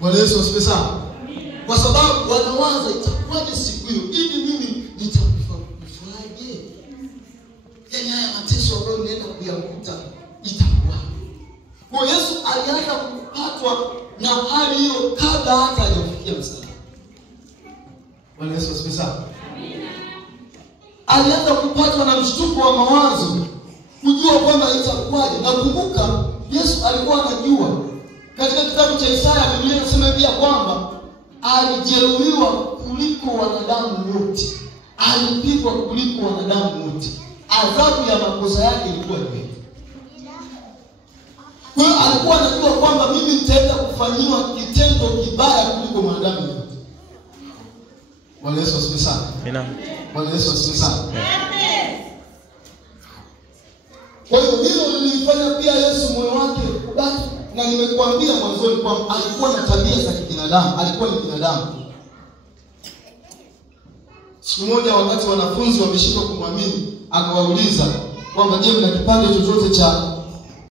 Bwana Yesu asifiwe sana. Kwa sababu wanawaza itakuwaje siku hiyo, hivi mimi nitakufaje? Yaani haya mateso ambayo ninaenda kuyakuta itakuwa. Kwa Yesu alianza kupatwa na hali hiyo kabla hata hajafikia msalaba. Bwana Yesu asifiwe sana. Amina. Alianza kupatwa na mshtuko wa mawazo, kujua kwamba itakuwaje. Na kumbuka Yesu alikuwa anajua. Katika kitabu cha Isaya Biblia inasema pia kwamba alijeruhiwa kuliko wanadamu wote, alipigwa kuliko wanadamu wote. Adhabu ya makosa yake ilikuwa ni. Kwa hiyo alikuwa anajua kwamba mimi nitaenda kufanyiwa kitendo kibaya kuliko wanadamu wote. Bwana Yesu asifiwe sana. Amina. Bwana Yesu asifiwe sana. Amen. Kwa hiyo hilo lilifanya pia Yesu moyo wake kubaki. Na nimekuambia mwanzoni kwamba alikuwa na tabia za kibinadamu, alikuwa ni binadamu. Siku moja wakati wanafunzi wameshika kumwamini, akawauliza kwamba je, mna kipande chochote cha